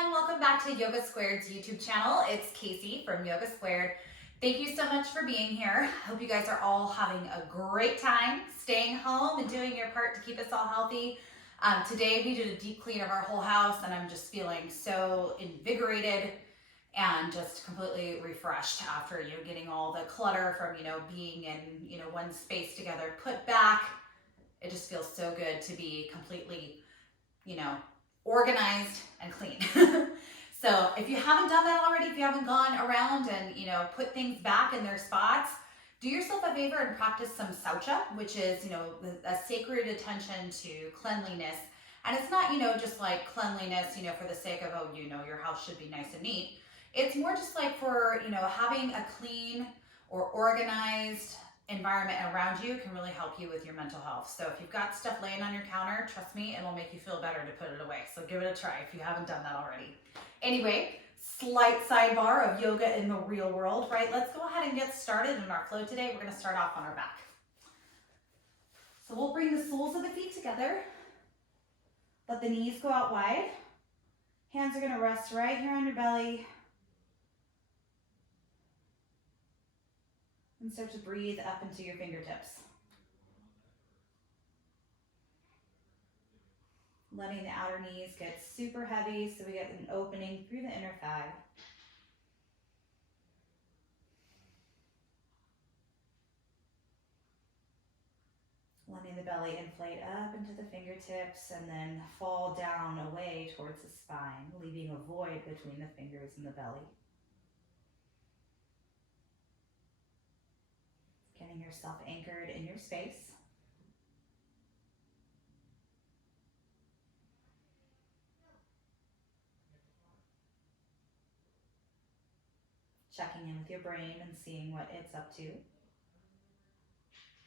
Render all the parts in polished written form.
everyone, welcome back to Yoga Squared's YouTube channel. It's Casey from Yoga Squared. Thank you so much for being here. Hope you guys are all having a great time staying home and doing your part to keep us all healthy. Today we did a deep clean of our whole house and I'm just feeling so invigorated and just completely refreshed after getting all the clutter from being in one space together put back. It just feels so good to be completely organized and clean. So if you haven't done that already, if you haven't gone around and put things back in their spots, do yourself a favor and practice some saucha, which is a sacred attention to cleanliness. And it's not just like cleanliness for the sake of your house should be nice and neat. It's more just like for having a clean or organized environment around you can really help you with your mental health. So if you've got stuff laying on your counter, trust me, it'll make you feel better to put it away. So give it a try if you haven't done that already. Anyway, slight sidebar of yoga in the real world, right? Let's go ahead and get started in our flow today. We're going to start off on our back. So we'll bring the soles of the feet together. Let the knees go out wide. Hands are going to rest right here on your belly. And start to breathe up into your fingertips. Letting the outer knees get super heavy so we get an opening through the inner thigh. Letting the belly inflate up into the fingertips and then fall down away towards the spine, leaving a void between the fingers and the belly. Getting yourself anchored in your space. Checking in with your brain and seeing what it's up to.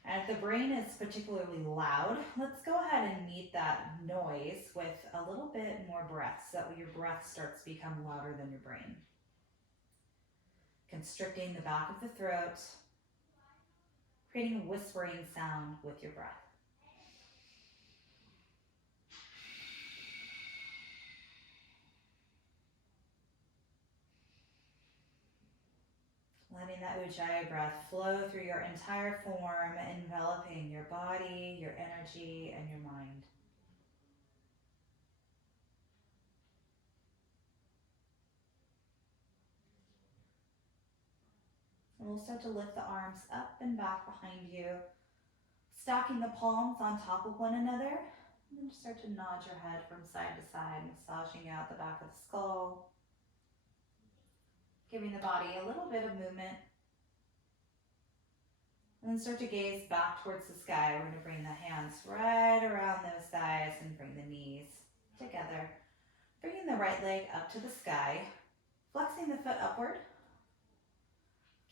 And if the brain is particularly loud, let's go ahead and meet that noise with a little bit more breath so that your breath starts to become louder than your brain. Constricting the back of the throat, creating a whispering sound with your breath. Letting that Ujjayi breath flow through your entire form, enveloping your body, your energy, and your mind. And we'll start to lift the arms up and back behind you, stacking the palms on top of one another. And then start to nod your head from side to side, massaging out the back of the skull. Giving the body a little bit of movement. And then start to gaze back towards the sky. We're going to bring the hands right around those thighs and bring the knees together. Bringing the right leg up to the sky, flexing the foot upward.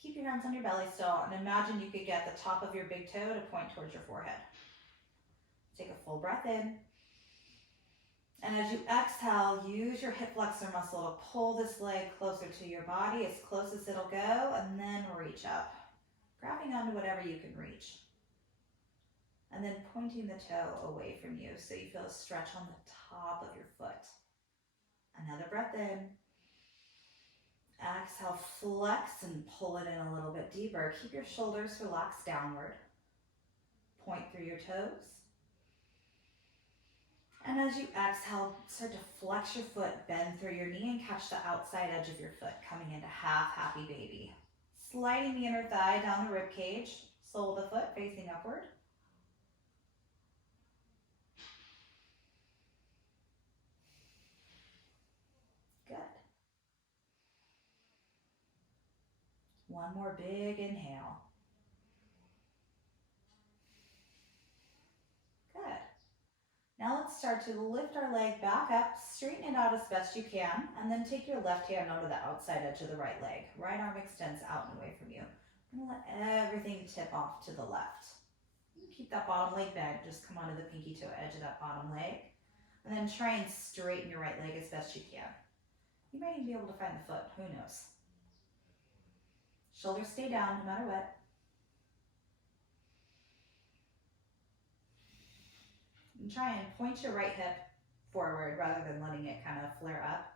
Keep your hands on your belly still and imagine you could get the top of your big toe to point towards your forehead. Take a full breath in. And as you exhale, use your hip flexor muscle to pull this leg closer to your body, as close as it'll go, and then reach up, grabbing onto whatever you can reach. And then pointing the toe away from you so you feel a stretch on the top of your foot. Another breath in. Exhale, flex and pull it in a little bit deeper. Keep your shoulders relaxed downward. Point through your toes. And as you exhale, start to flex your foot, bend through your knee, and catch the outside edge of your foot, coming into half happy baby. Sliding the inner thigh down the rib cage, sole of the foot facing upward. Good. One more big inhale. Good. Now let's start to lift our leg back up, straighten it out as best you can, and then take your left hand onto the outside edge of the right leg. Right arm extends out and away from you. And let everything tip off to the left. Keep that bottom leg bent, just come onto the pinky toe edge of that bottom leg. And then try and straighten your right leg as best you can. You might even be able to find the foot, who knows. Shoulders stay down no matter what. And try and point your right hip forward rather than letting it kind of flare up.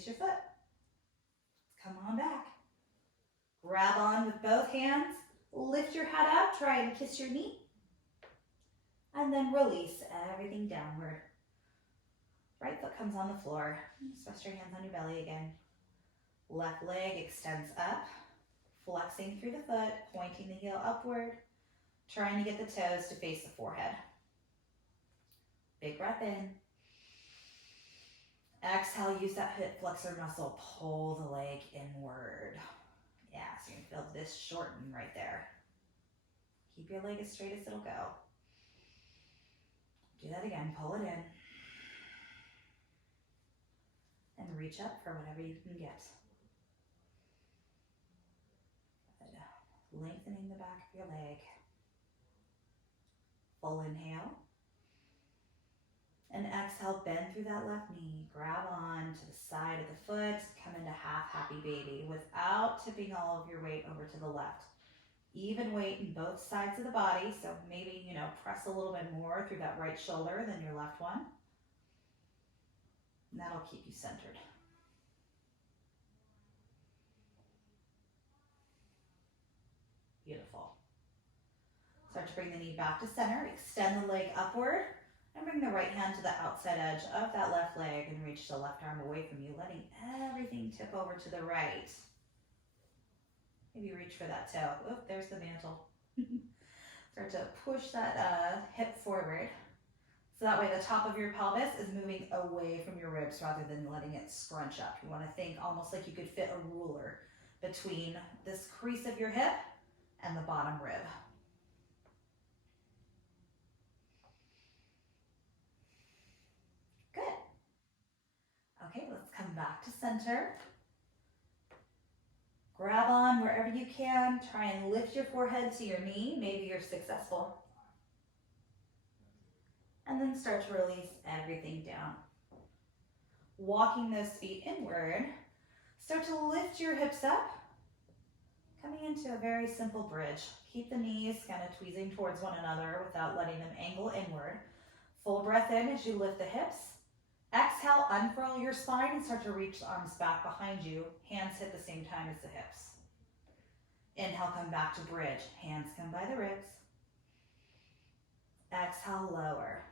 release your foot. Come on back. Grab on with both hands. Lift your head up, try and kiss your knee. And then release everything downward. Right foot comes on the floor. Just rest your hands on your belly again. Left leg extends up, flexing through the foot, pointing the heel upward, trying to get the toes to face the forehead. Big breath in. Exhale, use that hip flexor muscle, pull the leg inward. Yeah, so you can feel this shorten right there. Keep your leg as straight as it'll go. Do that again, pull it in. And reach up for whatever you can get. Good. Lengthening the back of your leg. Full inhale. And exhale, bend through that left knee. Grab on to the side of the foot. Come into half happy baby without tipping all of your weight over to the left. Even weight in both sides of the body. So maybe, press a little bit more through that right shoulder than your left one. And that'll keep you centered. Beautiful. Start to bring the knee back to center. Extend the leg upward. And bring the right hand to the outside edge of that left leg and reach the left arm away from you, letting everything tip over to the right. Maybe reach for that toe. Oh, there's the mantle. Start to push that hip forward. So that way the top of your pelvis is moving away from your ribs rather than letting it scrunch up. You want to think almost like you could fit a ruler between this crease of your hip and the bottom rib. Okay, let's come back to center. Grab on wherever you can. Try and lift your forehead to your knee. Maybe you're successful. And then start to release everything down. Walking those feet inward. Start to lift your hips up. Coming into a very simple bridge. Keep the knees kind of tweezing towards one another without letting them angle inward. Full breath in as you lift the hips. Exhale, unfurl your spine and start to reach the arms back behind you. Hands hit the same time as the hips. Inhale, come back to bridge. Hands come by the ribs. Exhale, lower.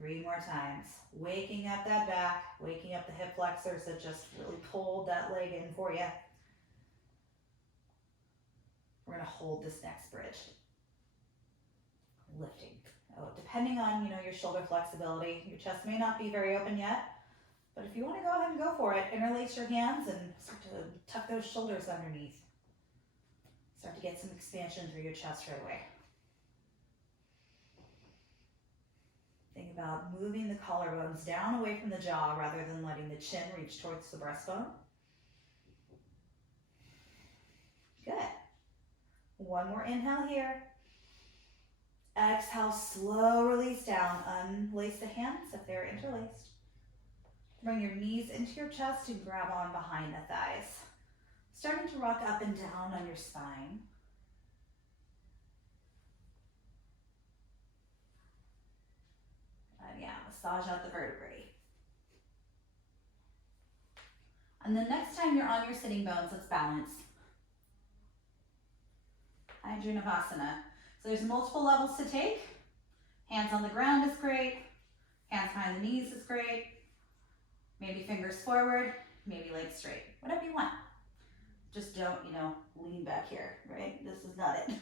3 more times. Waking up that back, waking up the hip flexors that just really pulled that leg in for you. We're going to hold this next bridge. Lifting. Depending on, your shoulder flexibility, your chest may not be very open yet, but if you want to go ahead and go for it, interlace your hands and start to tuck those shoulders underneath. Start to get some expansion through your chest right away. Think about moving the collarbones down away from the jaw rather than letting the chin reach towards the breastbone. Good. One more inhale here. Exhale, slow release down. Unlace the hands if they're interlaced. Bring your knees into your chest and grab on behind the thighs. Starting to rock up and down on your spine. And massage out the vertebrae. And the next time you're on your sitting bones, let's balance. Adrenavasana. So there's multiple levels to take. Hands on the ground is great. Hands behind the knees is great. Maybe fingers forward, maybe legs straight. Whatever you want. Just don't, lean back here, right? This is not it.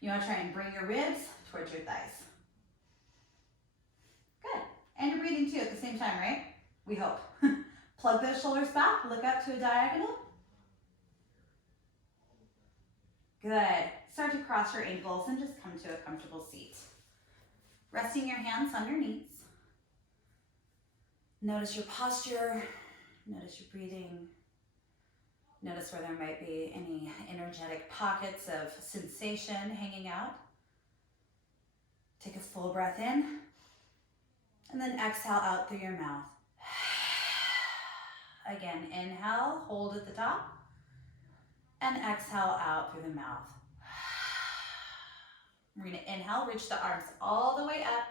You want to try and bring your ribs towards your thighs. Good. And you're breathing too at the same time, right? We hope. Plug those shoulders back, look up to a diagonal. Good. Start to cross your ankles and just come to a comfortable seat. Resting your hands on your knees. Notice your posture. Notice your breathing. Notice where there might be any energetic pockets of sensation hanging out. Take a full breath in. And then exhale out through your mouth. Again, inhale, hold at the top. And exhale out through the mouth. We're going to inhale, reach the arms all the way up.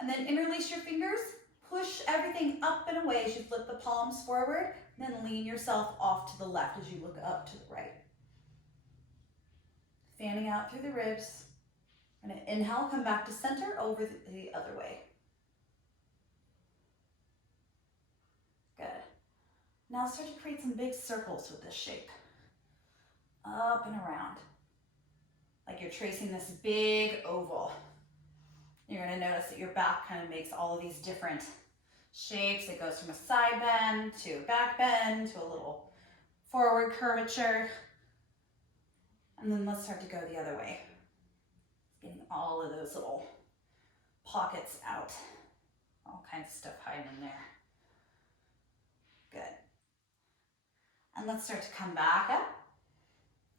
And then interlace your fingers, Push everything up and away as you flip the palms forward, and then lean yourself off to the left as you look up to the right. Fanning out through the ribs. And inhale, come back to center, over the other way. Good. Now start to create some big circles with this shape. Up and around. Like you're tracing this big oval. You're going to notice that your back kind of makes all of these different shapes. It goes from a side bend to a back bend to a little forward curvature. And then let's start to go the other way. Getting all of those little pockets out. All kinds of stuff hiding in there. Good. And let's start to come back up.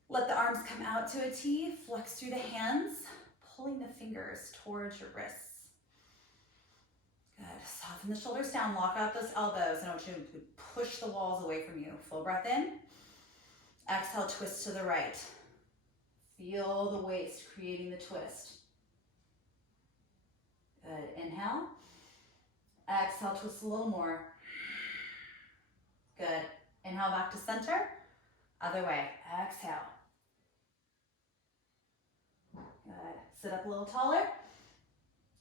Let the arms come out to a T, flex through the hands, pulling the fingers towards your wrists. Good. Soften the shoulders down, lock out those elbows. I want you to push the walls away from you. Full breath in. Exhale, twist to the right. Feel the waist creating the twist. Good. Inhale. Exhale, twist a little more. Good. Inhale back to center. Other way. Exhale. Good. Sit up a little taller.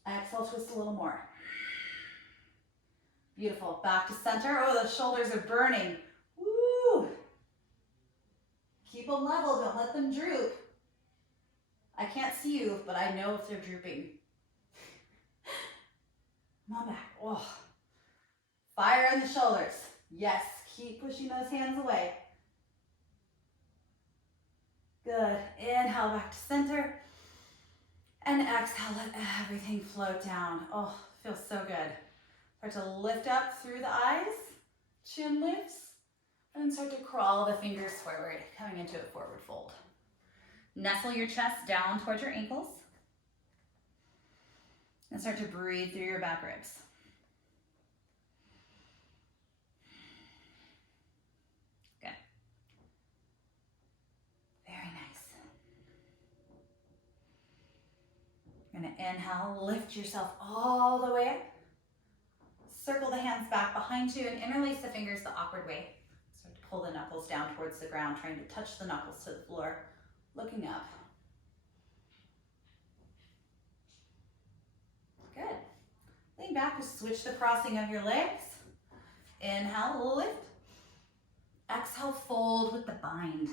Exhale, twist a little more. Beautiful. Back to center. Oh, the shoulders are burning. Woo! Keep them level. Don't let them droop. I can't see you, but I know if they're drooping. Come on back. Oh. Fire in the shoulders. Yes. Keep pushing those hands away. Good. Inhale back to center. And exhale, let everything float down. Oh, feels so good. Start to lift up through the eyes. Chin lifts. And start to crawl the fingers forward, coming into a forward fold. Nestle your chest down towards your ankles. And start to breathe through your back ribs. Good. Very nice. You're going to inhale, lift yourself all the way up. Circle the hands back behind you and interlace the fingers the awkward way. Start to pull the knuckles down towards the ground, trying to touch the knuckles to the floor, looking up. Good. Lean back to switch the crossing of your legs. Inhale, lift. Exhale, fold with the bind.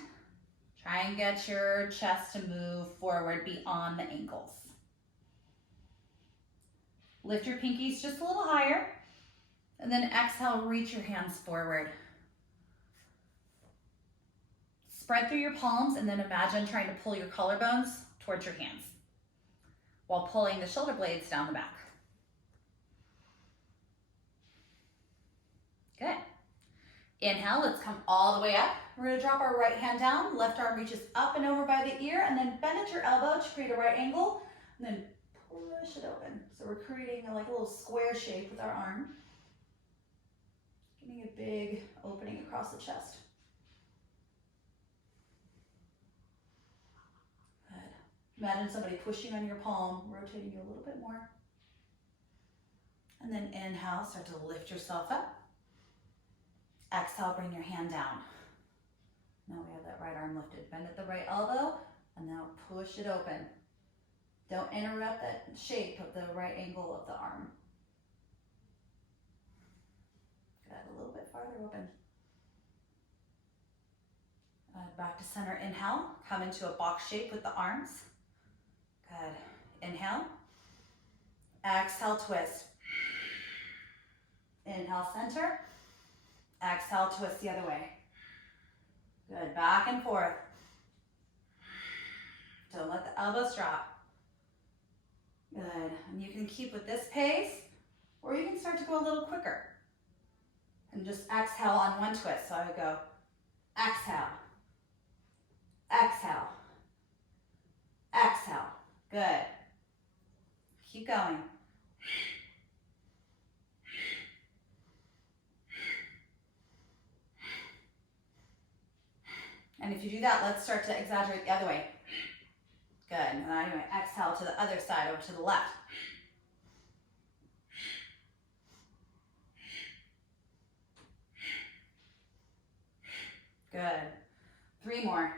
Try and get your chest to move forward beyond the ankles. Lift your pinkies just a little higher. And then exhale, reach your hands forward. Spread through your palms and then imagine trying to pull your collarbones towards your hands while pulling the shoulder blades down the back. Good. Inhale, let's come all the way up. We're going to drop our right hand down. Left arm reaches up and over by the ear, and then bend at your elbow to create a right angle, and then push it open. So we're creating like a little square shape with our arm. Getting a big opening across the chest. Good. Imagine somebody pushing on your palm, rotating you a little bit more. And then inhale, start to lift yourself up. Exhale, bring your hand down. Now we have that right arm lifted. Bend at the right elbow, and now push it open. Don't interrupt that shape of the right angle of the arm. Good, a little bit farther open. Back to center, inhale. Come into a box shape with the arms. Good, inhale. Exhale, twist. Inhale, center. Exhale, twist the other way. Good, back and forth. Don't let the elbows drop. Good, and you can keep with this pace, or you can start to go a little quicker. And just exhale on one twist. So I would go, exhale, exhale, exhale. Good. Keep going. And if you do that, let's start to exaggerate the other way. Good. And then anyway, exhale to the other side, over to the left. Good. 3 more.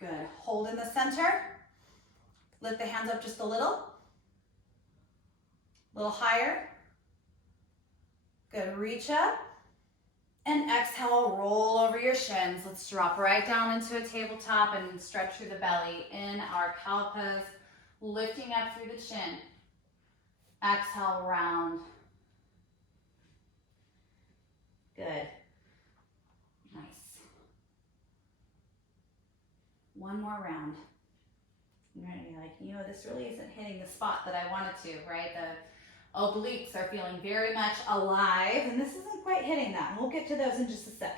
Good. Hold in the center. Lift the hands up just a little higher. Good. Reach up. And exhale, roll over your shins. Let's drop right down into a tabletop and stretch through the belly in our cow pose, lifting up through the chin. Exhale, round. Good. Nice. One more round. You're gonna be like, this really isn't hitting the spot that I wanted to, right? The obliques are feeling very much alive, and this isn't quite hitting that. And we'll get to those in just a sec.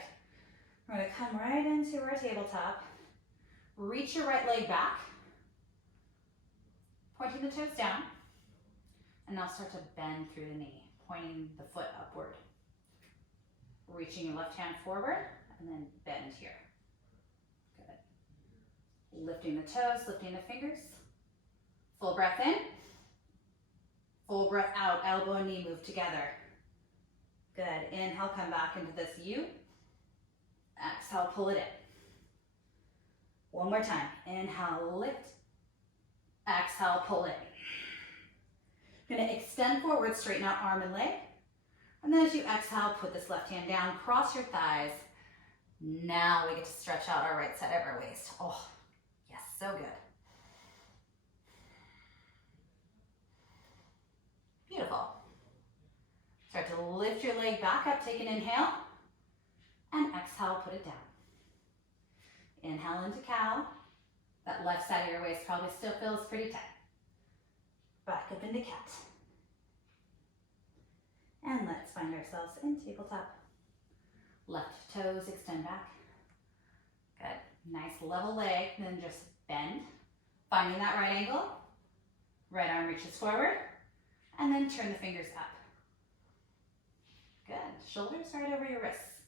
We're gonna come right into our tabletop. Reach your right leg back, pointing the toes down, and now start to bend through the knee, pointing the foot upward. Reaching your left hand forward, and then bend here. Good. Lifting the toes, lifting the fingers. Full breath in. Full breath out, elbow and knee move together. Good. Inhale, come back into this U. Exhale, pull it in. One more time. Inhale, lift. Exhale, pull it in. You're going to extend forward, straighten out arm and leg. And then as you exhale, put this left hand down, cross your thighs. Now we get to stretch out our right side of our waist. Oh, yes, so good. Beautiful. Start to lift your leg back up, take an inhale, and exhale, put it down. Inhale into cow. That left side of your waist probably still feels pretty tight. Back up into cat. And let's find ourselves in tabletop. Left toes extend back. Good. Nice level leg, then just bend. Finding that right angle. Right arm reaches forward. And then turn the fingers up. Good. Shoulders right over your wrists.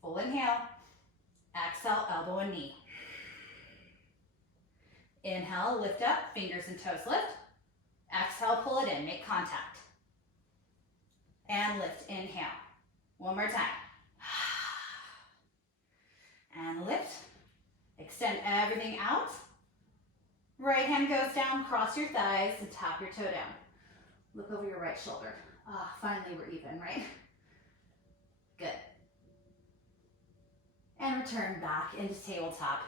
Full inhale. Exhale, elbow and knee. Inhale, lift up, fingers and toes lift. Exhale, pull it in, make contact. And lift, inhale. One more time. And lift. Extend everything out. Right hand goes down, cross your thighs and tap your toe down. Look over your right shoulder. Ah, finally we're even, right? Good. And return back into tabletop.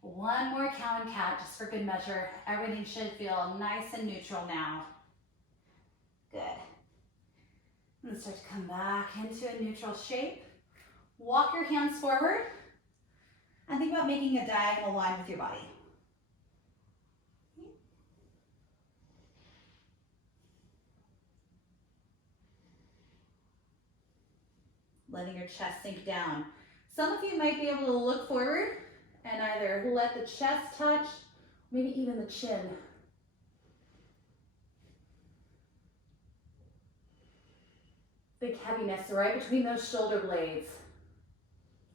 One more cow and cat, just for good measure. Everything should feel nice and neutral now. Good. And start to come back into a neutral shape. Walk your hands forward. And think about making a diagonal line with your body. Letting your chest sink down. Some of you might be able to look forward and either let the chest touch, maybe even the chin. Big heaviness right between those shoulder blades.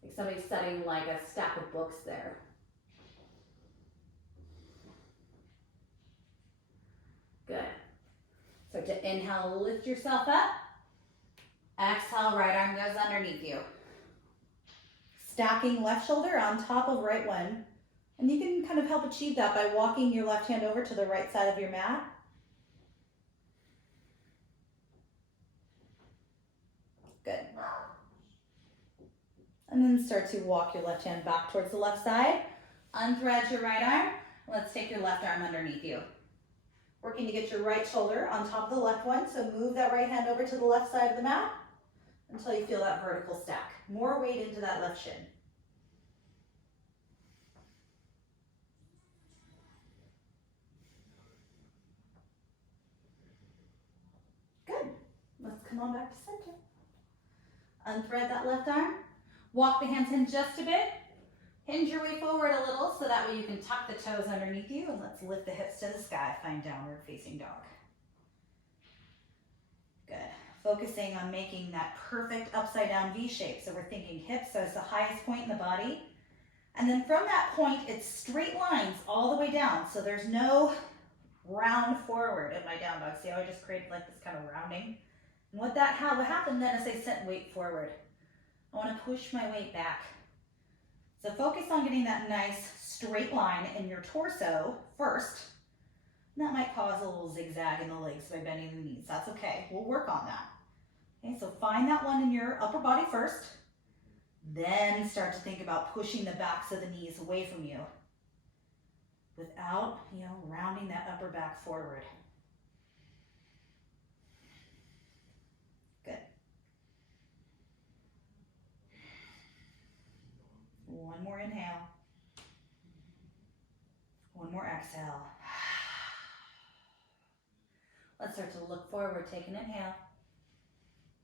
Like somebody's setting like a stack of books there. Good. Start to inhale, lift yourself up. Exhale, right arm goes underneath you. Stacking left shoulder on top of right one. And you can kind of help achieve that by walking your left hand over to the right side of your mat. Good. And then start to walk your left hand back towards the left side. Unthread your right arm. Let's take your left arm underneath you. Working to get your right shoulder on top of the left one. So move that right hand over to the left side of the mat until you feel that vertical stack. More weight into that left shin. Good. Let's come on back to center. Unthread that left arm. Walk the hands in just a bit. Hinge your way forward a little so that way you can tuck the toes underneath you, and let's lift the hips to the sky, find downward facing dog. Good. Focusing on making that perfect upside down V shape. So we're thinking hips as the highest point in the body. And then from that point, it's straight lines all the way down. So there's no round forward in my down dog. See how I just created like this kind of rounding? And what happened then is I sent weight forward. I want to push my weight back. So focus on getting that nice straight line in your torso first. And that might cause a little zigzag in the legs by bending the knees. That's okay. We'll work on that. Okay, so find that one in your upper body first. Then start to think about pushing the backs of the knees away from you without, rounding that upper back forward. Good. One more inhale. One more exhale. Let's start to look forward. Take an inhale.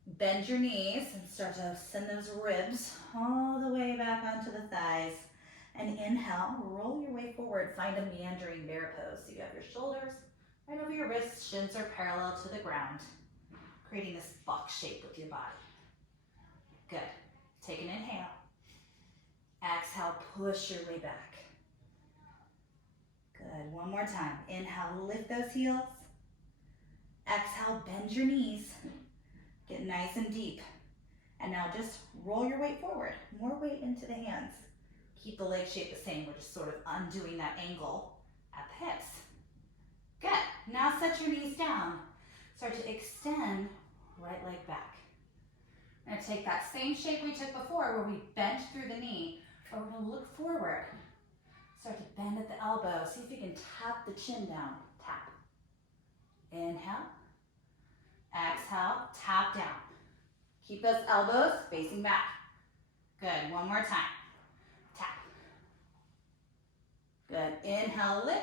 Bend your knees and start to send those ribs all the way back onto the thighs. And inhale, roll your way forward. Find a meandering bear pose. So you have your shoulders right over your wrists, shins are parallel to the ground, creating this box shape with your body. Good. Take an inhale. Exhale, push your way back. Good. One more time. Inhale, lift those heels. Exhale, bend your knees. Get nice and deep. And now just roll your weight forward. More weight into the hands. Keep the leg shape the same. We're just sort of undoing that angle at the hips. Good. Now set your knees down. Start to extend right leg back. We're going to take that same shape we took before where we bent through the knee, but we're going to look forward. Start to bend at the elbow. See if you can tap the chin down. Tap. Inhale. Exhale. Tap down. Keep those elbows facing back. Good. One more time. Tap. Good. Inhale, lift.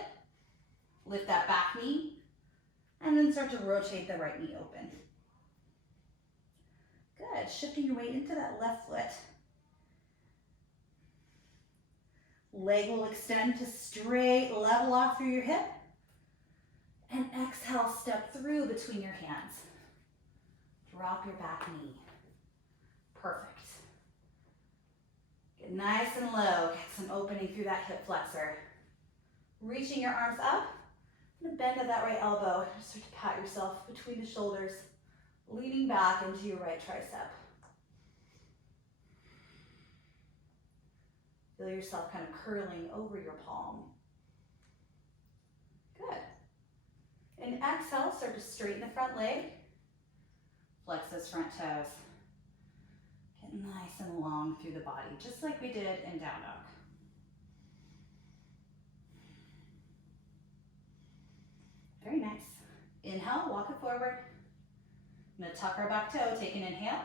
Lift that back knee. And then start to rotate the right knee open. Good. Shifting your weight into that left foot. Leg will extend to straight, level off through your hip. And exhale, step through between your hands. Drop your back knee. Perfect. Get nice and low. Get some opening through that hip flexor. Reaching your arms up. And bend at that right elbow. Start to pat yourself between the shoulders. Leaning back into your right tricep. Feel yourself kind of curling over your palm. Good. And exhale, start to straighten the front leg. Flex those front toes. Get nice and long through the body, just like we did in down dog. Very nice. Inhale, walk it forward. I'm going to tuck our back toe, take an inhale.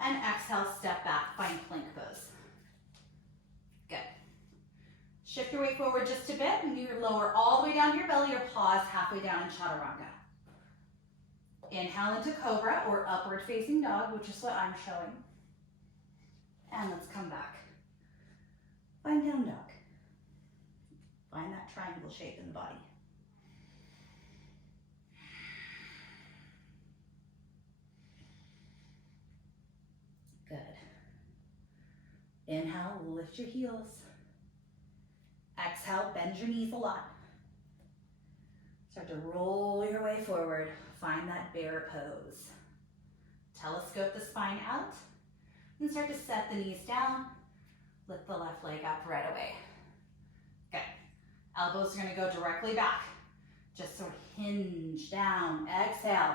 And exhale, step back, find plank pose. Good. Shift your weight forward just a bit, and you lower all the way down to your belly or pause halfway down in chaturanga. Inhale into cobra or upward facing dog, which is what I'm showing. And let's come back. Find down dog. Find that triangle shape in the body. Good. Inhale, lift your heels. Exhale, bend your knees a lot. Start to roll your way forward. Find that bear pose. Telescope the spine out. And start to set the knees down. Lift the left leg up right away. Good. Elbows are going to go directly back. Just sort of hinge down. Exhale.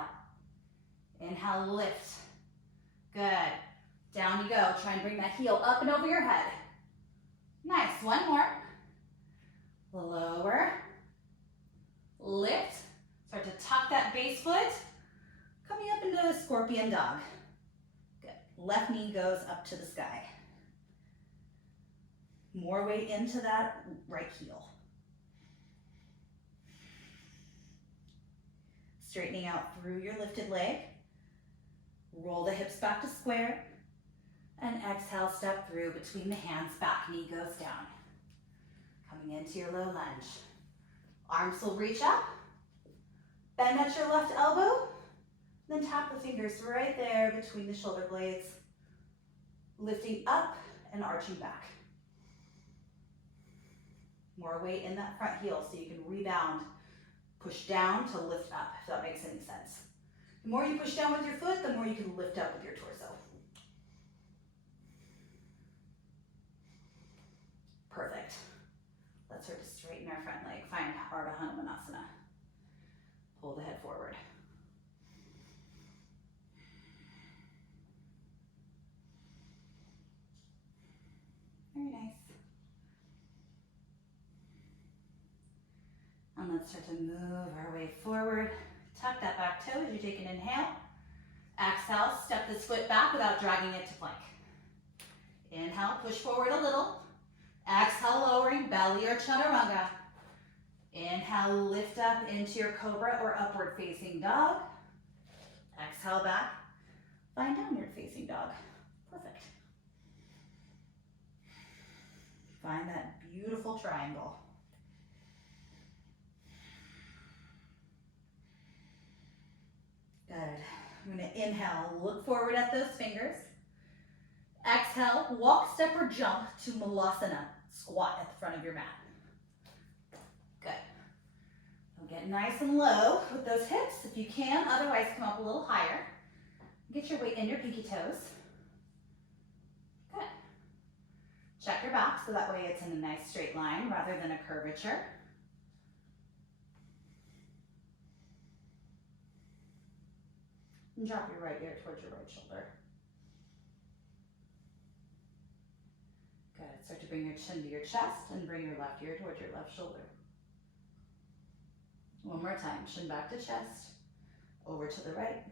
Inhale, lift. Good. Down you go. Try and bring that heel up and over your head. Nice. One more. Lower. Lift. Start to tuck that base foot. Coming up into a scorpion dog. Good. Left knee goes up to the sky. More weight into that right heel. Straightening out through your lifted leg. Roll the hips back to square. And exhale, step through between the hands. Back knee goes down. Coming into your low lunge. Arms will reach up. Bend at your left elbow. Then tap the fingers right there between the shoulder blades. Lifting up and arching back. More weight in that front heel so you can rebound. Push down to lift up, if that makes any sense. The more you push down with your foot, the more you can lift up with your torso. Perfect. Let's start to straighten our front leg. Find Ardha Hanumanasana. Pull the head forward. Very nice. And let's start to move our way forward. Tuck that back toe as you take an inhale. Exhale, step this foot back without dragging it to plank. Inhale, push forward a little. Exhale, lowering, belly or chaturanga. Inhale, lift up into your cobra or upward facing dog. Exhale back, find downward facing dog. Perfect. Find that beautiful triangle. Good. I'm going to inhale, look forward at those fingers. Exhale, walk, step, or jump to Malasana, squat at the front of your mat. Good. So get nice and low with those hips if you can, otherwise come up a little higher. Get your weight in your pinky toes. Good. Check your back so that way it's in a nice straight line rather than a curvature. And drop your right ear towards your right shoulder. Good. Start to bring your chin to your chest and bring your left ear towards your left shoulder. One more time. Chin back to chest, over to the right,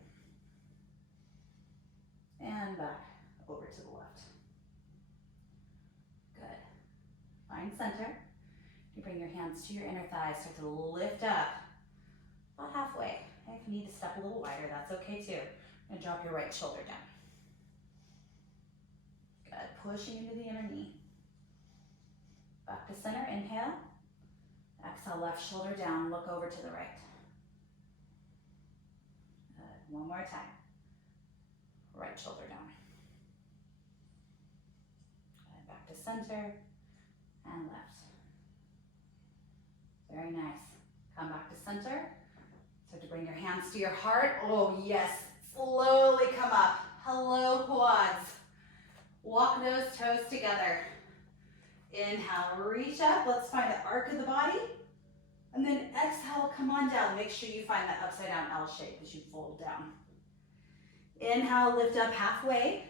and back over to the left. Good. Find center. You bring your hands to your inner thighs. Start to lift up about halfway. If you need to step a little wider, that's okay too. And drop your right shoulder down. Good. Pushing into the inner knee. Back to center. Inhale. Exhale, left shoulder down. Look over to the right. Good. One more time. Right shoulder down. Good. Back to center and left. Very nice. Come back to center. Start to bring your hands to your heart. Oh yes, slowly come up. Hello quads. Walk those toes together. Inhale, reach up. Let's find the arc of the body. And then exhale, come on down. Make sure you find that upside down L shape as you fold down. Inhale, lift up halfway.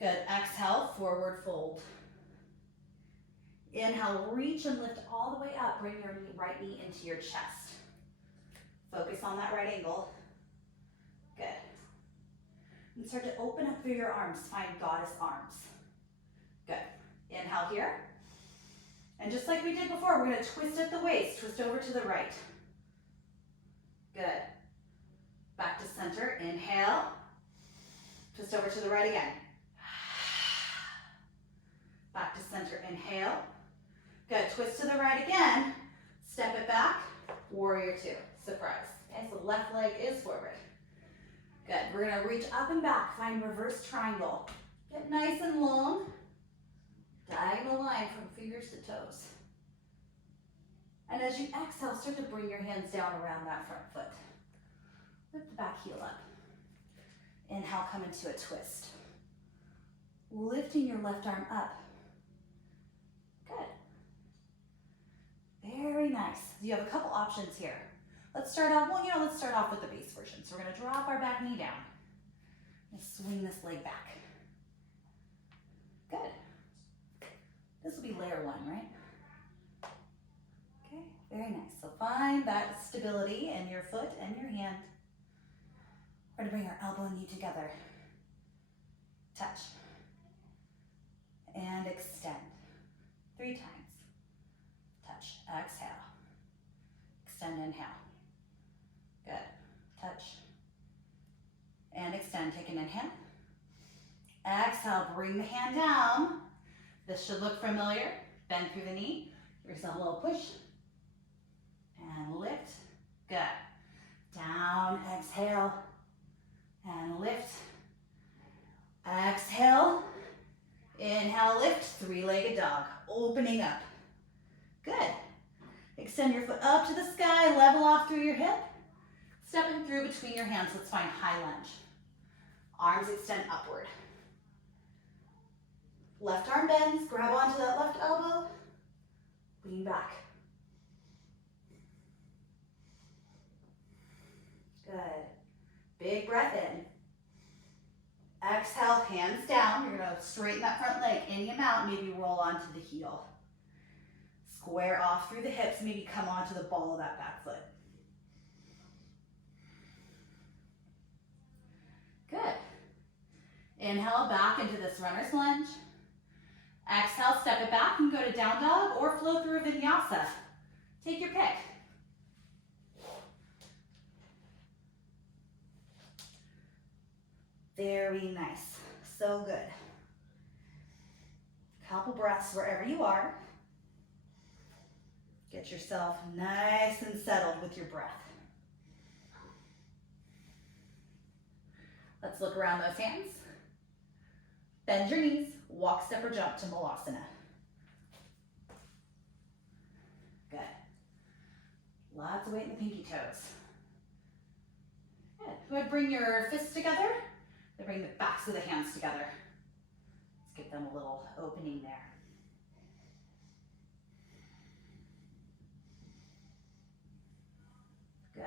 Good, exhale, forward fold. Inhale, reach and lift all the way up. Bring your right knee into your chest. Focus on that right angle. Good. And start to open up through your arms. Find goddess arms. Good. Inhale here. And just like we did before, we're going to twist at the waist. Twist over to the right. Good. Back to center. Inhale. Twist over to the right again. Back to center. Inhale. Good. Twist to the right again. Step it back. Warrior two. Surprise. Okay, so left leg is forward. Good. We're going to reach up and back. Find reverse triangle. Get nice and long. Diagonal line from fingers to toes. And as you exhale, start to bring your hands down around that front foot. Lift the back heel up. Inhale, come into a twist. Lifting your left arm up. Good. Very nice. You have a couple options here. Let's start off, let's start off with the base version. So we're going to drop our back knee down and swing this leg back. Good. This will be layer one, right? Okay, very nice. So find that stability in your foot and your hand. We're going to bring our elbow and knee together. Touch. And extend. 3 times. Touch. Exhale. Extend, inhale. Good. Touch. And extend. Take an inhale. Exhale. Bring the hand down. This should look familiar. Bend through the knee. Give yourself a little push. And lift. Good. Down. Exhale. And lift. Exhale. Inhale, lift. 3-legged dog. Opening up. Good. Extend your foot up to the sky. Level off through your hip. Stepping through between your hands. Let's find high lunge. Arms extend upward. Left arm bends, grab onto that left elbow, lean back. Good. Big breath in. Exhale, hands down. You're gonna straighten that front leg any amount, maybe roll onto the heel. Square off through the hips, maybe come onto the ball of that back foot. Good. Inhale back into this runner's lunge. Exhale, step it back and go to down dog or flow through a vinyasa. Take your pick. Very nice. So good. Couple breaths wherever you are. Get yourself nice and settled with your breath. Let's look around those hands. Bend your knees, walk, step, or jump to Malasana. Good. Lots of weight in the pinky toes. Good. Go ahead, bring your fists together. Then bring the backs of the hands together. Let's give them a little opening there. Good.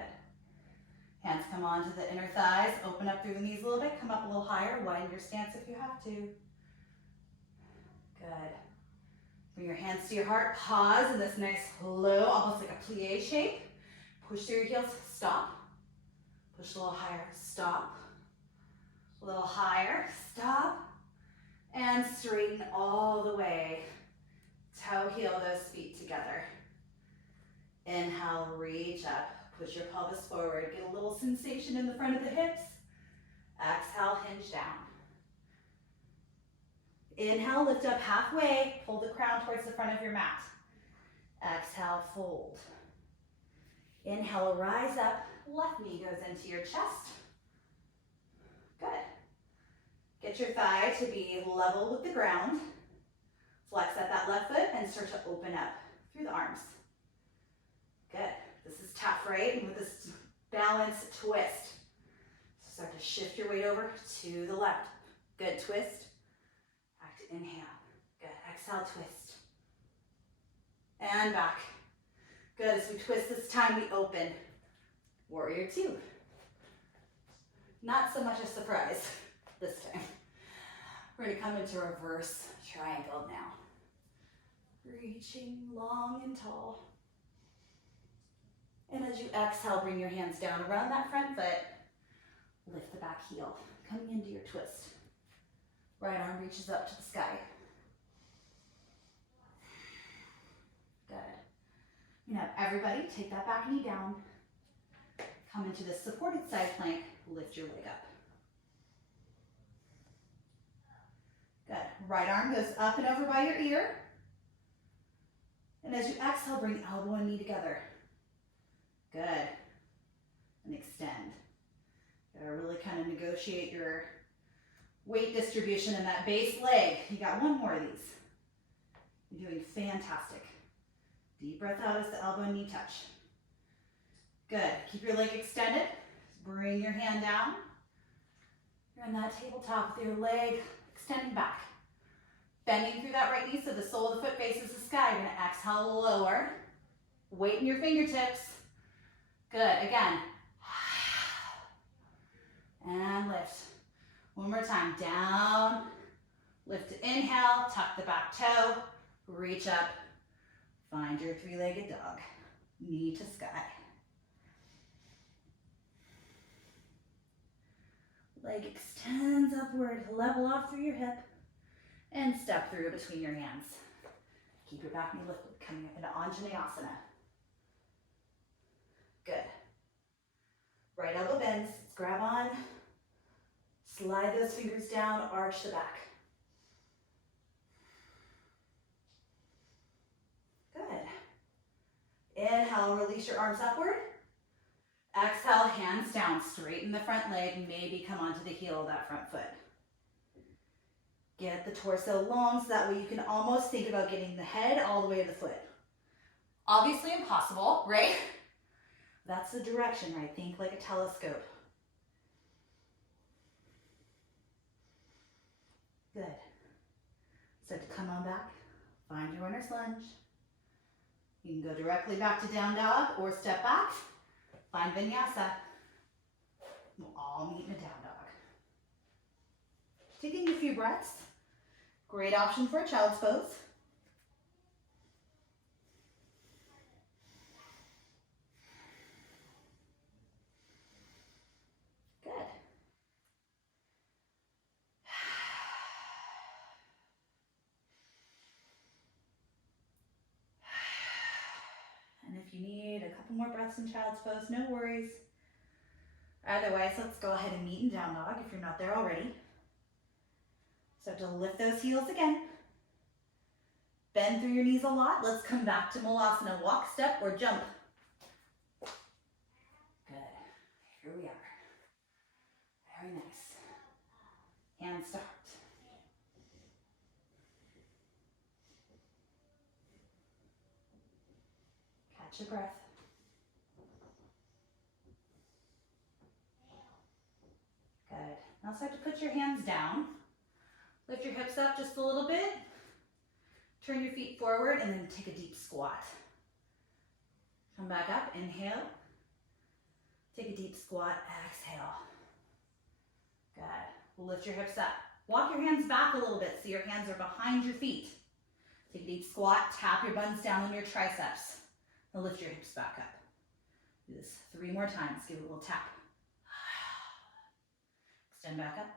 Hands come onto the inner thighs, open up through the knees a little bit, come up a little higher, widen your stance if you have to. Good. Bring your hands to your heart, pause in this nice low, almost like a plie shape. Push through your heels, stop. Push a little higher, stop. A little higher, stop. And straighten all the way. Toe heel those feet together. Inhale, reach up. Push your pelvis forward. Get a little sensation in the front of the hips. Exhale, hinge down. Inhale, lift up halfway. Pull the crown towards the front of your mat. Exhale, fold. Inhale, rise up. Left knee goes into your chest. Good. Get your thigh to be level with the ground. Flex at that left foot and start to open up through the arms. Good. This is tough, right? And with this balance twist. So start to shift your weight over to the left. Good, twist. Back to inhale. Good, exhale, twist. And back. Good, as we twist this time, we open. Warrior two. Not so much a surprise this time. We're gonna come into reverse triangle now. Reaching long and tall. And as you exhale, bring your hands down around that front foot. Lift the back heel, coming into your twist. Right arm reaches up to the sky. Good. You know, everybody take that back knee down. Come into this supported side plank, lift your leg up. Good. Right arm goes up and over by your ear. And as you exhale, bring elbow and knee together. Good. And extend. Gotta really kind of negotiate your weight distribution in that base leg. You got one more of these. You're doing fantastic. Deep breath out as the elbow and knee touch. Good. Keep your leg extended. Bring your hand down. You're on that tabletop with your leg extending back. Bending through that right knee so the sole of the foot faces the sky. You're gonna exhale, lower. Weight in your fingertips. Good. Again. And lift. One more time. Down. Lift to inhale. Tuck the back toe. Reach up. Find your three-legged dog. Knee to sky. Leg extends upward. Level off through your hip. And step through between your hands. Keep your back knee lifted. Coming up into Anjaneyasana. Good. Right elbow bends. Let's grab on. Slide those fingers down. Arch the back. Good. Inhale, release your arms upward. Exhale, hands down. Straighten the front leg. Maybe come onto the heel of that front foot. Get the torso long so that way you can almost think about getting the head all the way to the foot. Obviously impossible, right? That's the direction, right? Think like a telescope. Good. Start to come on back. Find your runner's lunge. You can go directly back to down dog or step back. Find vinyasa. We'll all meet in a down dog. Taking a few breaths. Great option for a child's pose. Good. And if you need a couple more breaths in child's pose, no worries. Otherwise, let's go ahead and meet in down dog if you're not there already. Start to lift those heels again. Bend through your knees a lot. Let's come back to Malasana. Walk, step, or jump. Good. Here we are. Very nice. Hands to heart. Catch your breath. Good. Now start to put your hands down. Lift your hips up just a little bit. Turn your feet forward and then take a deep squat. Come back up, inhale. Take a deep squat, exhale. Good. Lift your hips up. Walk your hands back a little bit so your hands are behind your feet. Take a deep squat, tap your buns down on your triceps. Now lift your hips back up. Do this 3 more times. Give it a little tap. Extend back up.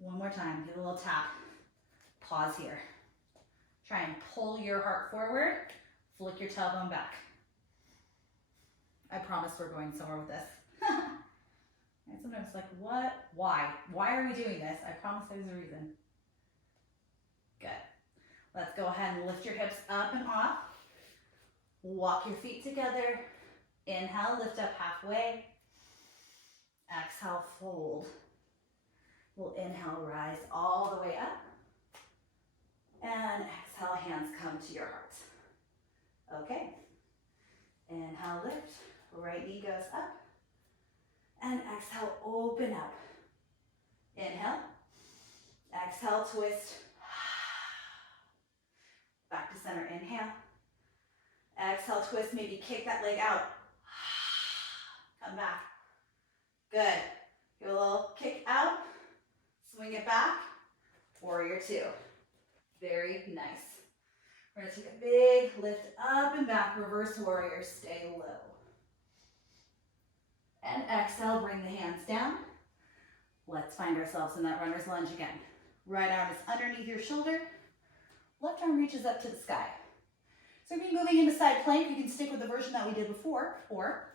1 more time. Give it a little tap. Pause here. Try and pull your heart forward. Flick your tailbone back. I promise we're going somewhere with this. And sometimes it's like, what? Why? Why are we doing this? I promise there's a reason. Good. Let's go ahead and lift your hips up and off. Walk your feet together. Inhale, lift up halfway. Exhale, fold. We'll inhale, rise all the way up. And exhale, hands come to your heart. Okay. Inhale, lift. Right knee goes up. And exhale, open up. Inhale. Exhale, twist. Back to center, inhale. Exhale, twist, maybe kick that leg out. Come back. Good. Give a little kick out. Swing it back. Warrior 2. Very nice. We're going to take a big lift up and back. Reverse warrior. Stay low. And exhale, bring the hands down. Let's find ourselves in that runner's lunge again. Right arm is underneath your shoulder. Left arm reaches up to the sky. So we're moving into side plank. You can stick with the version that we did before, or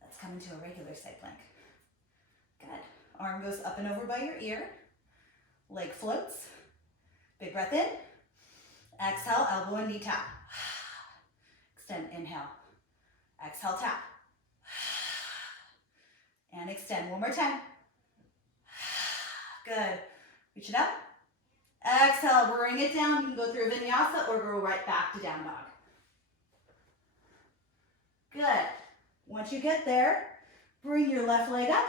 let's come into a regular side plank. Good. Arm goes up and over by your ear. Leg floats. Big breath in. Exhale, elbow and knee tap. Extend, inhale. Exhale, tap. And extend. 1 more time. Good. Reach it up. Exhale, bring it down. You can go through a vinyasa or go right back to down dog. Good. Once you get there, bring your left leg up.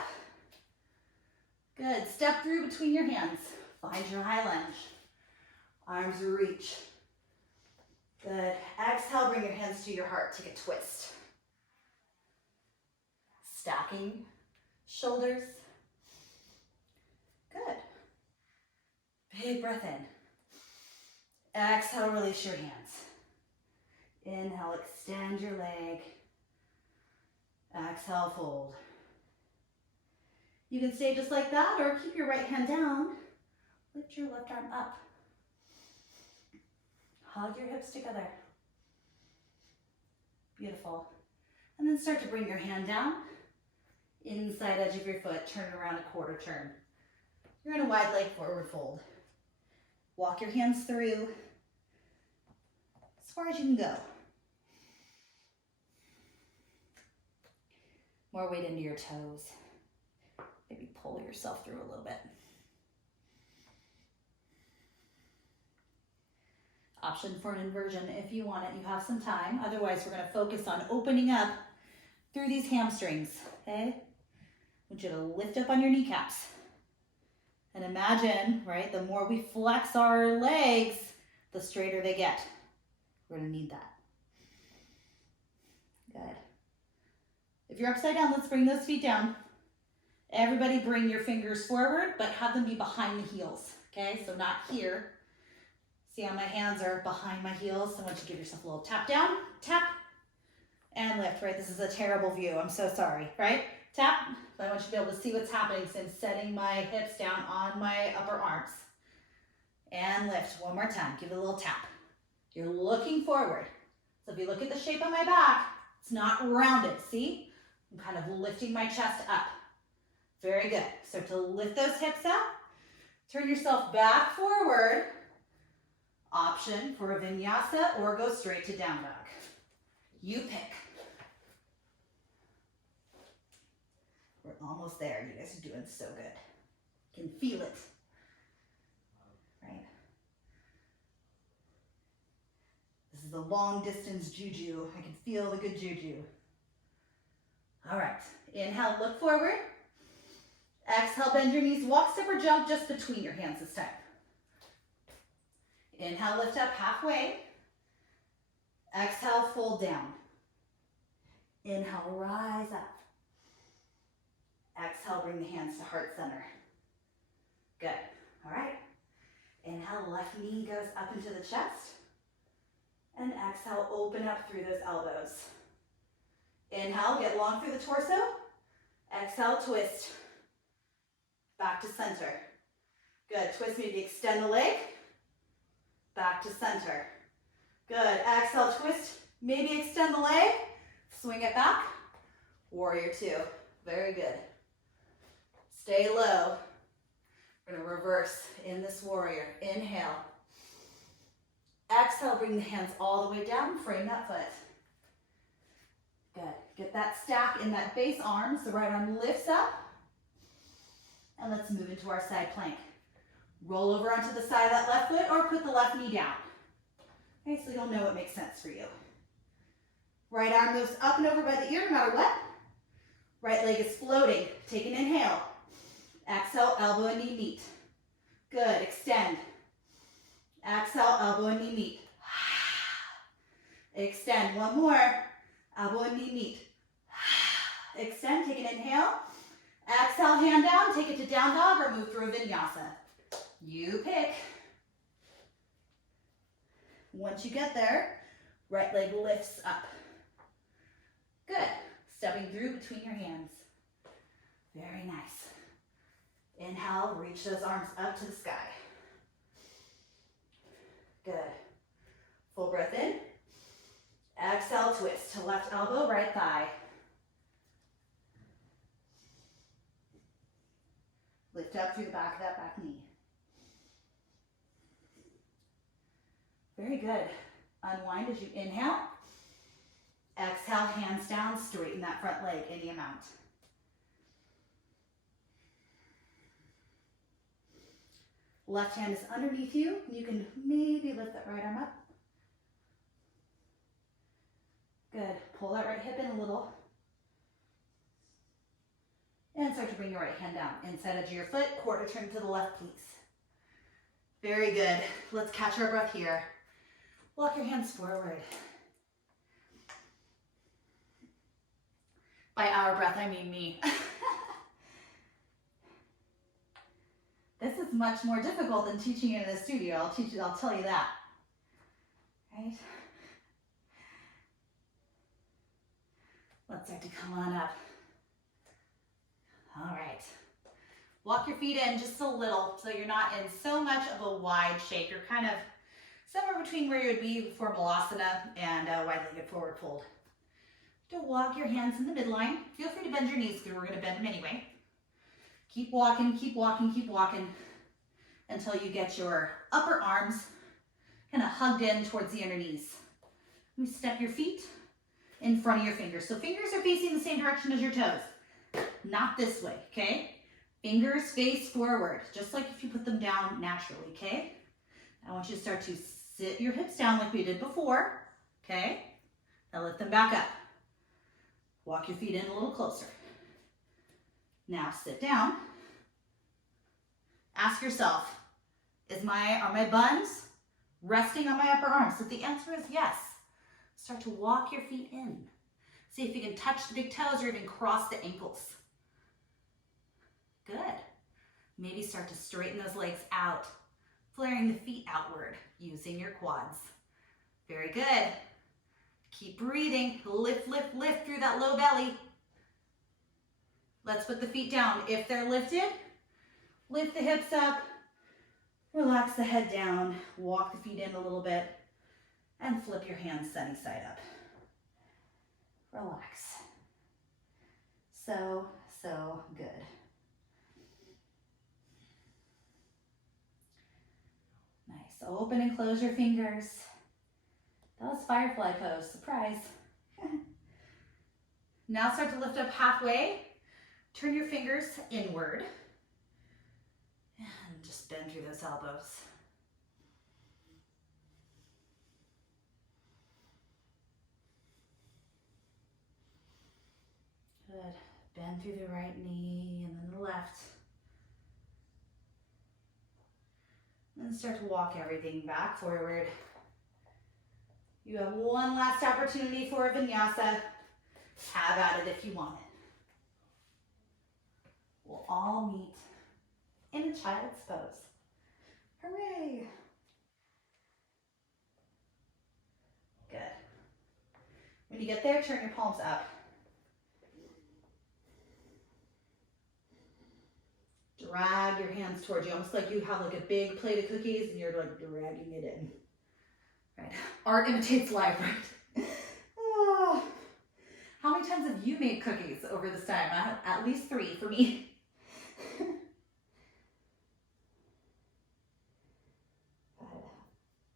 Good. Step through between your hands. Find your high lunge. Arms reach. Good. Exhale, bring your hands to your heart. Take a twist. Stacking shoulders. Good. Big breath in. Exhale, release your hands. Inhale, extend your leg. Exhale, fold. You can stay just like that or keep your right hand down. Lift your left arm up. Hug your hips together. Beautiful. And then start to bring your hand down. Inside edge of your foot, turn it around a quarter turn. You're in a wide leg forward fold. Walk your hands through as far as you can go. More weight into your toes. Maybe pull yourself through a little bit. Option for an inversion if you want it. You have some time. Otherwise, we're going to focus on opening up through these hamstrings. Okay? I want you to lift up on your kneecaps. And imagine, right, the more we flex our legs, the straighter they get. We're gonna need that. Good. If you're upside down, let's bring those feet down. Everybody bring your fingers forward, but have them be behind the heels, okay? So not here. See how my hands are behind my heels? I want you to give yourself a little tap down, tap, and lift, right? This is a terrible view, I'm so sorry, right? Tap, I want you to be able to see what's happening since setting my hips down on my upper arms. And lift, one more time, give it a little tap. You're looking forward. So if you look at the shape of my back, it's not rounded, see? I'm kind of lifting my chest up. Very good. Start to lift those hips up. Turn yourself back forward. Option for a vinyasa or go straight to down dog. You pick. We're almost there. You guys are doing so good. Can feel it. Right? This is the long distance juju. I can feel the good juju. All right. Inhale, look forward. Exhale, bend your knees. Walk, step, or jump just between your hands this time. Inhale, lift up halfway. Exhale, fold down. Inhale, rise up. Exhale, bring the hands to heart center. Good. All right. Inhale, left knee goes up into the chest. And exhale, open up through those elbows. Inhale, get long through the torso. Exhale, twist. Back to center. Good. Twist, maybe extend the leg. Back to center. Good. Exhale, twist. Maybe extend the leg. Swing it back. Warrior two. Very good. Stay low. We're going to reverse in this warrior. Inhale. Exhale, bring the hands all the way down. Frame that foot. Good. Get that stack in that base arm. So the right arm lifts up. And let's move into our side plank. Roll over onto the side of that left foot or put the left knee down. Okay, so you'll know what makes sense for you. Right arm goes up and over by the ear no matter what. Right leg is floating. Take an inhale. Exhale, elbow and knee meet. Good, extend. Exhale, elbow and knee meet. Extend, one more. Elbow and knee meet. Extend, take an inhale. Exhale, hand down, take it to down dog or move through a vinyasa. You pick. Once you get there, right leg lifts up. Good. Stepping through between your hands. Very nice. Inhale, reach those arms up to the sky. Good. Full breath in. Exhale, twist to left elbow, right thigh. Lift up through the back of that back knee. Very good. Unwind as you inhale. Exhale, hands down, straighten that front leg any amount. Left hand is underneath you. You can maybe lift that right arm up. Good. Pull that right hip in a little. And start to bring your right hand down. Inside edge of your foot, quarter turn to the left, please. Very good. Let's catch our breath here. Walk your hands forward. By our breath, I mean me. This is much more difficult than teaching it in a studio. I'll tell you that. Right? Let's start to come on up. All right. Walk your feet in just a little so you're not in so much of a wide shake. You're kind of somewhere between where you would be for Malasana and wide-legged forward fold. To walk your hands in the midline. Feel free to bend your knees because we're going to bend them anyway. Keep walking, keep walking, keep walking until you get your upper arms kind of hugged in towards the inner knees. You step your feet in front of your fingers. So fingers are facing the same direction as your toes. Not this way, okay? Fingers face forward, just like if you put them down naturally, okay? I want you to start to sit your hips down like we did before, okay? Now lift them back up. Walk your feet in a little closer. Now sit down. Ask yourself, are my buns resting on my upper arms? So if the answer is yes, start to walk your feet in. See if you can touch the big toes or even cross the ankles. Good. Maybe start to straighten those legs out, flaring the feet outward using your quads. Very good. Keep breathing. Lift, lift, lift through that low belly. Let's put the feet down. If they're lifted, lift the hips up, relax the head down, walk the feet in a little bit, and flip your hands sunny side up. Relax. So, so good. Nice. Open and close your fingers. That was firefly pose. Surprise. Now start to lift up halfway. Turn your fingers inward. And just bend through those elbows. Good. Bend through the right knee and then the left. And then start to walk everything back forward. You have one last opportunity for a vinyasa. Have at it if you want it. We'll all meet in a child's pose. Hooray! Good. When you get there, turn your palms up. Drag your hands towards you, almost like you have like a big plate of cookies and you're like dragging it in. Right. Art imitates life, right? Oh. How many times have you made cookies over this time? At least 3 for me.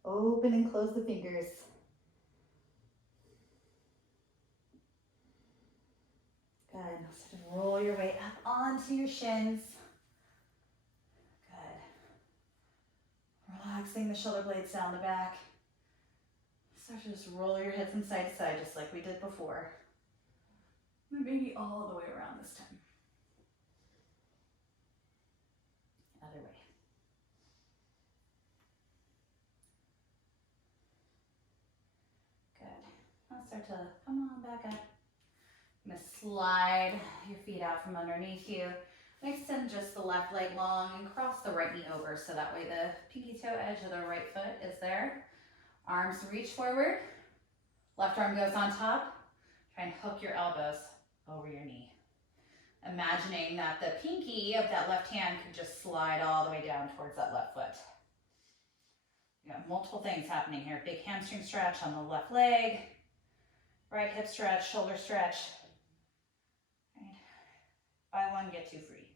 Open and close the fingers. Good. So just roll your weight up onto your shins. Good. Relaxing the shoulder blades down the back. Start to just roll your hips from side to side, just like we did before. Maybe all the way around this time. Other way. Good. Now start to come on back up. I'm going to slide your feet out from underneath you. Extend just the left leg long and cross the right knee over so that way the pinky toe edge of the right foot is there. Arms reach forward. Left arm goes on top. Try and hook your elbows over your knee. Imagining that the pinky of that left hand could just slide all the way down towards that left foot. You got multiple things happening here. Big hamstring stretch on the left leg. Right hip stretch, shoulder stretch. Right. Buy one, get 2 free.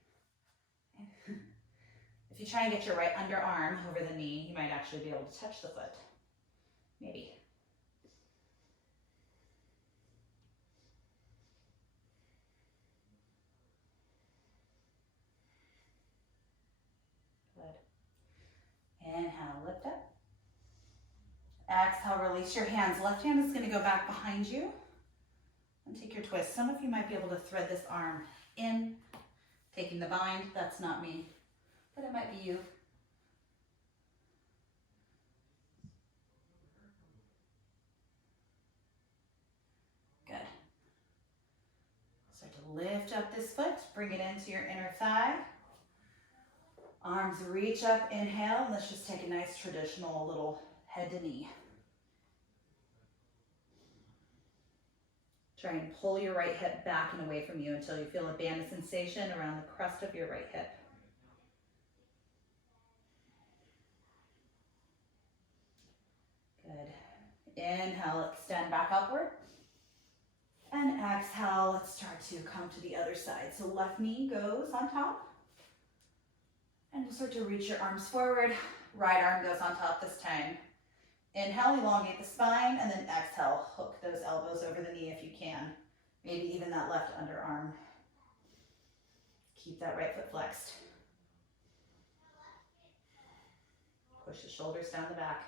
If you try and get your right underarm over the knee, you might actually be able to touch the foot. Maybe. Good. Inhale, lift up. Exhale, release your hands. Left hand is going to go back behind you. And take your twist. Some of you might be able to thread this arm in, taking the bind. That's not me, but it might be you. Good. Start to lift up this foot. Bring it into your inner thigh. Arms reach up, inhale. Let's just take a nice traditional little head to knee. Try and pull your right hip back and away from you until you feel a band of sensation around the crest of your right hip. Good. Inhale, extend back upward. And exhale, let's start to come to the other side. So left knee goes on top. And we'll start to reach your arms forward. Right arm goes on top this time. Inhale, elongate the spine, and then exhale, hook those elbows over the knee if you can. Maybe even that left underarm. Keep that right foot flexed. Push the shoulders down the back.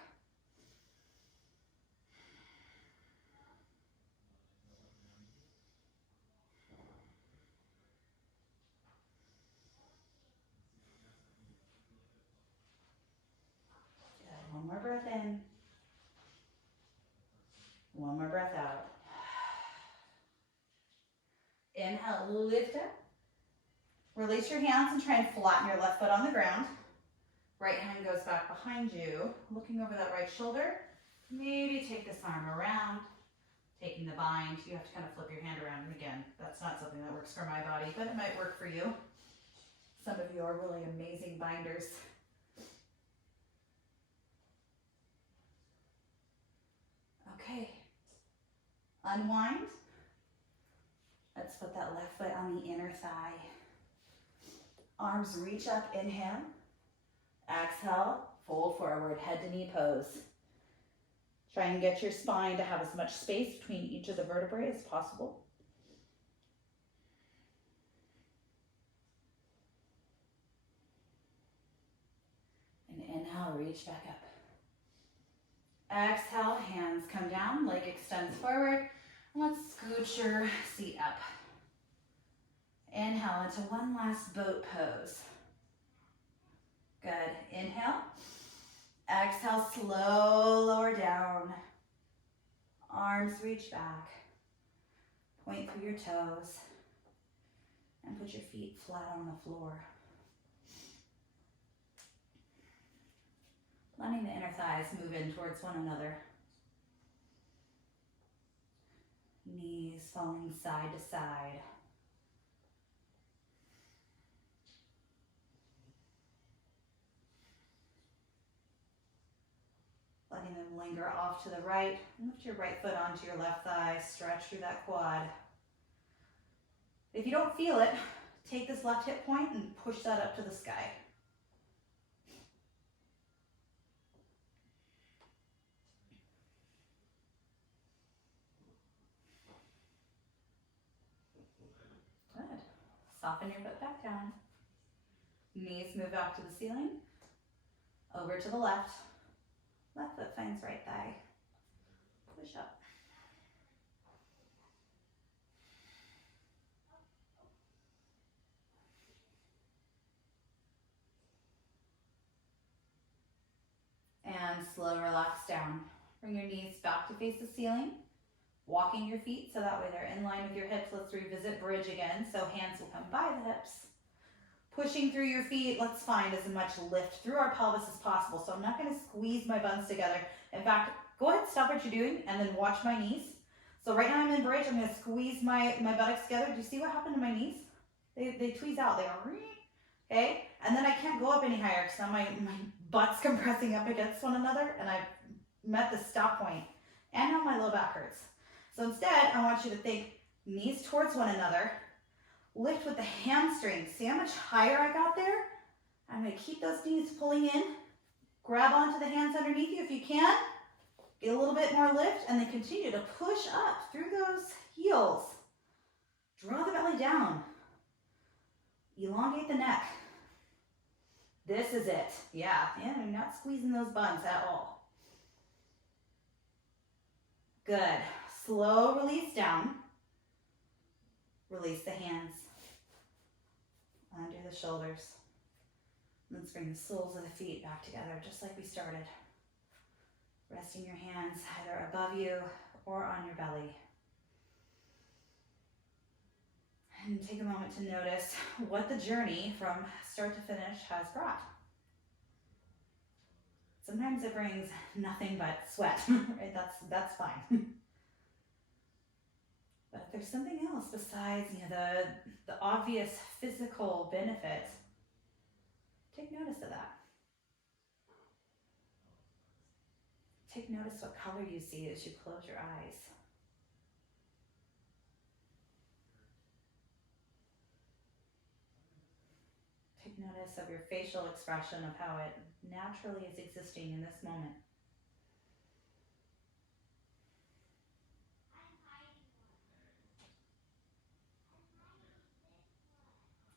One more breath out. Inhale, lift up. Release your hands and try and flatten your left foot on the ground. Right hand goes back behind you, looking over that right shoulder. Maybe take this arm around, taking the bind. You have to kind of flip your hand around. And again, that's not something that works for my body, but it might work for you. Some of you are really amazing binders. Okay. Unwind. Let's put that left foot on the inner thigh. Arms reach up, inhale. Exhale, fold forward, head to knee pose. Try and get your spine to have as much space between each of the vertebrae as possible. And inhale, reach back up. Exhale, hands come down, leg extends forward. Let's scooch your seat up. Inhale into one last boat pose. Good. Inhale. Exhale, slow lower down. Arms reach back. Point through your toes. And put your feet flat on the floor. Letting the inner thighs move in towards one another. Knees falling side to side. Letting them linger off to the right. Lift your right foot onto your left thigh. Stretch through that quad. If you don't feel it, take this left hip point and push that up to the sky. Good. Soften your foot back down. Knees move out to the ceiling. Over to the left. Left foot finds right thigh. Push up. And slow relax down. Bring your knees back to face the ceiling. Walking your feet so that way they're in line with your hips. Let's revisit bridge again. So hands will come by the hips. Pushing through your feet, let's find as much lift through our pelvis as possible. So I'm not going to squeeze my buns together. In fact, go ahead, stop what you're doing, and then watch my knees. So right now I'm in bridge. I'm going to squeeze my buttocks together. Do you see what happened to my knees? They tweeze out. They go, okay? And then I can't go up any higher because now my butt's compressing up against one another, and I've met the stop point. And now my low back hurts. So instead, I want you to think knees towards one another. Lift with the hamstrings. See how much higher I got there? I'm going to keep those knees pulling in. Grab onto the hands underneath you if you can. Get a little bit more lift and then continue to push up through those heels. Draw the belly down. Elongate the neck. This is it. Yeah, I'm not squeezing those buns at all. Good. Slow release down. Release the hands under the shoulders. Let's bring the soles of the feet back together just like we started. Resting your hands either above you or on your belly. And take a moment to notice what the journey from start to finish has brought. Sometimes it brings nothing but sweat, right? That's fine. But if there's something else besides the obvious physical benefit, take notice of that. Take notice what color you see as you close your eyes. Take notice of your facial expression of how it naturally is existing in this moment.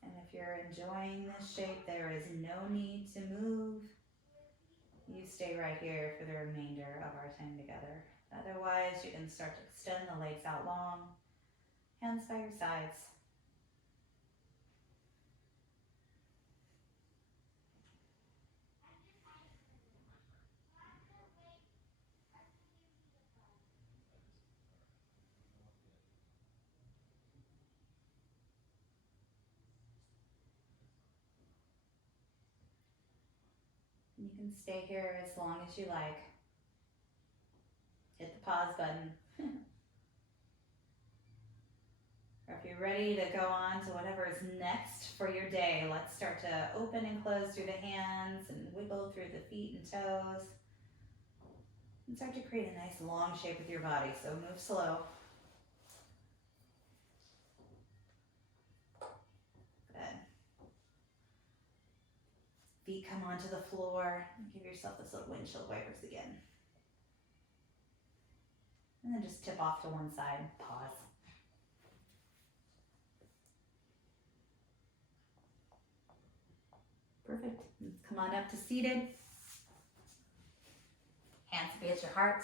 And if you're enjoying this shape, there is no need to move. You stay right here for the remainder of our time together. Otherwise, you can start to extend the legs out long, hands by your sides. You can stay here as long as you like. Hit the pause button. Or if you're ready to go on to whatever is next for your day, let's start to open and close through the hands and wiggle through the feet and toes. And start to create a nice long shape with your body, so move slow. Good. Feet come onto the floor. Give yourself this little windshield wipers again. And then just tip off to one side, pause. Perfect. Come on up to seated. Hands be at your heart.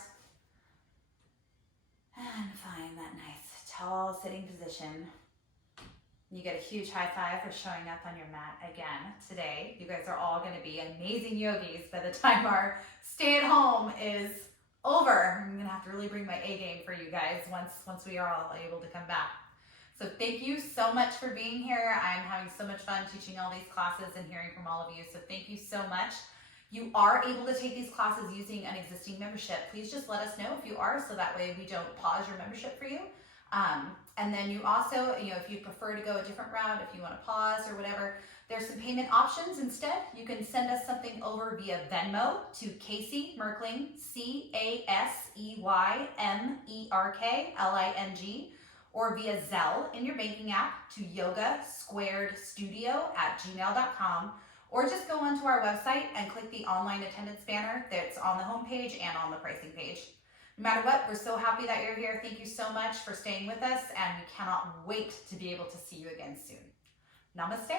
And find that nice tall sitting position. You get a huge high five for showing up on your mat again today. You guys are all going to be amazing yogis by the time our stay at home is over. I'm going to have to really bring my A game for you guys once we are all able to come back. So thank you so much for being here. I'm having so much fun teaching all these classes and hearing from all of you. So thank you so much. You are able to take these classes using an existing membership. Please just let us know if you are, so that way we don't pause your membership for you. And then you also, if you prefer to go a different route, if you want to pause or whatever, there's some payment options instead. You can send us something over via Venmo to Casey Merkling, CASEYMERKLING, or via Zelle in your banking app to yogasquaredstudio@gmail.com, or just go onto our website and click the online attendance banner that's on the homepage and on the pricing page. No matter what, we're so happy that you're here. Thank you so much for staying with us, and we cannot wait to be able to see you again soon. Namaste.